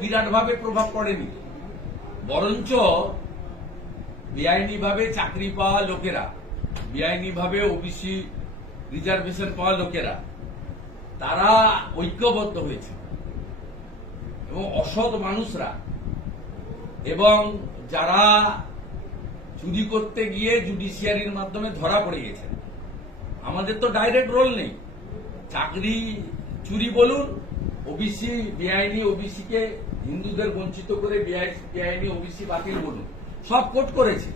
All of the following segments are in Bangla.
বিরাটভাবে প্রভাব পড়েনি। বরঞ্চ বেআইনিভাবে চাকরি পাওয়া লোকেরা, বেআইনিভাবে ওবিসি রিজার্ভেশন পাওয়া লোকেরা, তারা ঐক্যবদ্ধ হয়েছে। এবং অসৎ মানুষরা, এবং যারা চুরি করতে গিয়ে জুডিশিয়ারির মাধ্যমে ধরা পড়ে গেছে। আমাদের তো ডাইরেক্ট রোল নেই। চাকরি, চুরি বলুন ওবিসি বেআইনি ওবিসি কে হিন্দুদের বঞ্চিত করে বেআইনি ওবিসি বাতিল বলুন সব কোট করেছে।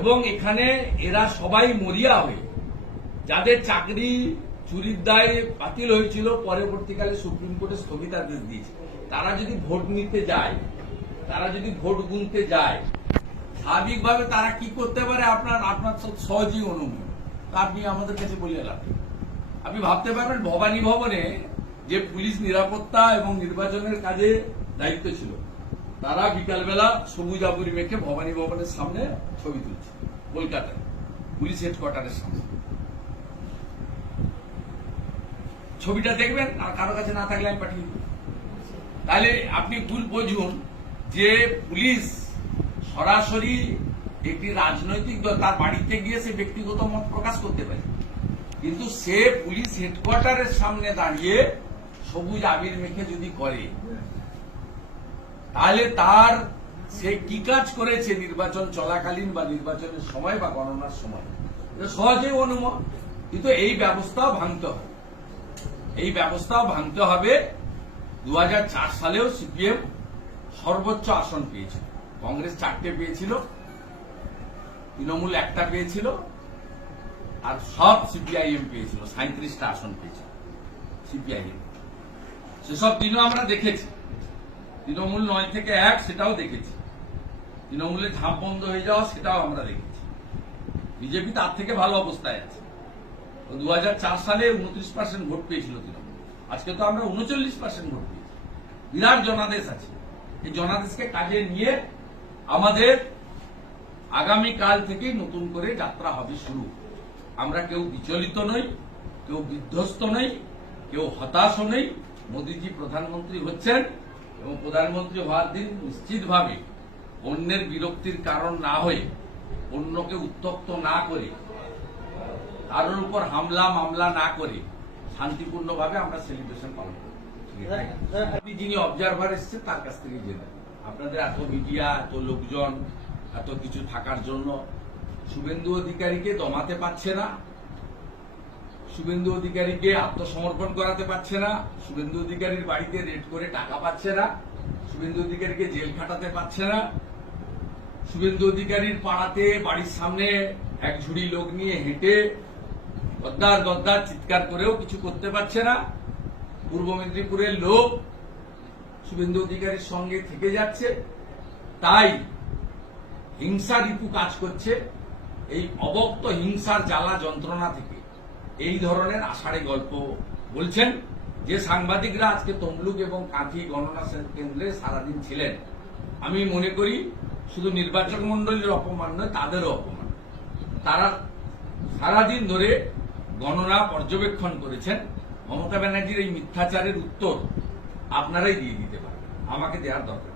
এবং এখানে এরা সবাই মরিয়া হয়ে, যাদের চাকরি চুরির দায়ে বাতিল হয়েছিল, পরবর্তীকালে সুপ্রিম কোর্টে স্থগিতাদেশ দিয়েছে। তারা যদি ভোট নিতে যায়, তারা যদি ভোট গুনতে যায়, স্বাভাবিকভাবে তারা কি করতে পারে আপনার আপনার সব সহজেই অনুমান তা আপনি আমাদের কাছে বলে এলাম আপনি ভাবতে পারবেন, ভবানী ভবনে যে পুলিশ নিরাপত্তা এবং নির্বাচনের কাজে দায়িত্ব ছিল। তারা বিকালবেলা সবুজ আবুরি মেখে ভবানী ভবনের সামনে ছবি তুলছে, কলকাতায়, পুলিশ হেডকোয়ার্টারের সামনে। ছবিটা দেখবেন, আর কারও কাছে না থাকলে আমি পাঠিয়ে তাহলে আপনি ভুল বুঝুন যে পুলিশ সরাসরি একটি রাজনৈতিক দল, তার বাড়িতে গিয়ে সে ব্যক্তিগত মত প্রকাশ করতে পারে। কিন্তু সে পুলিশ হেডকোয়ার্টারের সামনে দাঁড়িয়ে সবুজ আবির মেখে যদি করে, তাহলে তার সে কি কাজ করেছে নির্বাচন চলাকালীন বা নির্বাচনের সময় বা গণনার সময়? এটা সহজেই অনুমান কিন্তু এই ব্যবস্থাও ভাঙতে হবে। এই ব্যবস্থাও ভাঙতে হবে। দু সালেও সিপিএম সর্বোচ্চ আসন পেয়েছিল। কংগ্রেস চারটে পেয়েছিল, তৃণমূল একটা পেয়েছিল, আর সব সিপিআইএম পেয়েছিল। সাঁত্রিশটা আসন পেয়েছিল সিপিআইএম। সেসব দিনও আমরা দেখেছি, তৃণমূল নয় থেকে এক সেটাও দেখেছি। তৃণমূলের ঝাঁপ বন্ধ হয়ে যাওয়া সেটাও আমরা দেখেছি। বিজেপি তার থেকে ভালো অবস্থায় আছে। দু হাজার চার সালে উনত্রিশ পার্সেন্ট ভোট পেয়েছিল তৃণমূল। আজকে তো আমরা উনচল্লিশ পার্সেন্ট ভোট পেয়েছি। বিরাট জনাদেশ আছে। এই জনাদেশকে কাজে নিয়ে আমাদের আগামী কাল থেকেই নতুন করে যাত্রা হবে শুরু। আমরা কেউ বিচলিত নই, কেউ বিধ্বস্ত নই, কেউ হতাশ নই। মোদীজি প্রধানমন্ত্রী হচ্ছেন এবং প্রধানমন্ত্রী হওয়ার দিন নিশ্চিতভাবে অন্যের বিরক্তির কারণ না হয়ে অন্যকে উত্তক্ত না করে, কারোর উপর হামলা, মামলা না করে শান্তিপূর্ণভাবে আমরা সেলিব্রেশন পালন করি যিনি অবজারভার এসেছেন, তার কাছ থেকে জেনে আপনাদের এত মিডিয়া এত লোকজন, এত কিছু থাকার জন্য শুভেন্দু অধিকারীকে দমাতে পারছে না। শুভেন্দু অধিকারীকে আত্মসমর্পণ করাতে পারছে না, শুভেন্দু অধিকারীর বাড়িতে রেড করে টাকা পাচ্ছে না, শুভেন্দু অধিকারীকে জেল খাটাতে পারছে না। শুভেন্দু অধিকারীর পাড়াতে বাড়ির সামনে এক ঝুড়ি লোক নিয়ে হেঁটে গদ্দার গদ্দার চিৎকার করেও কিছু করতে পারছে না। পূর্ব মেদিনীপুরের লোক শুভেন্দু অধিকারীর সঙ্গে থেকে যাচ্ছে, তাই হিংসা ঋতু কাজ করছে, এই অবক্ত হিংসার জ্বালা যন্ত্রণা থেকে। এই ধরনের আষাঢ়ে গল্প বলছেন যে সাংবাদিকরা আজকে তমলুক এবং কাঁথি গণনা কেন্দ্রে সারাদিন ছিলেন। আমি মনে করি শুধু নির্বাচক মন্ডলীর অপমান নয়, তাদেরও অপমান। তারা সারাদিন ধরে গণনা পর্যবেক্ষণ করেছেন। মমতা ব্যানার্জির এই মিথ্যাচারের উত্তর আপনারাই দিয়ে দিতে পারবেন। আমাকে দেওয়ার দরকার।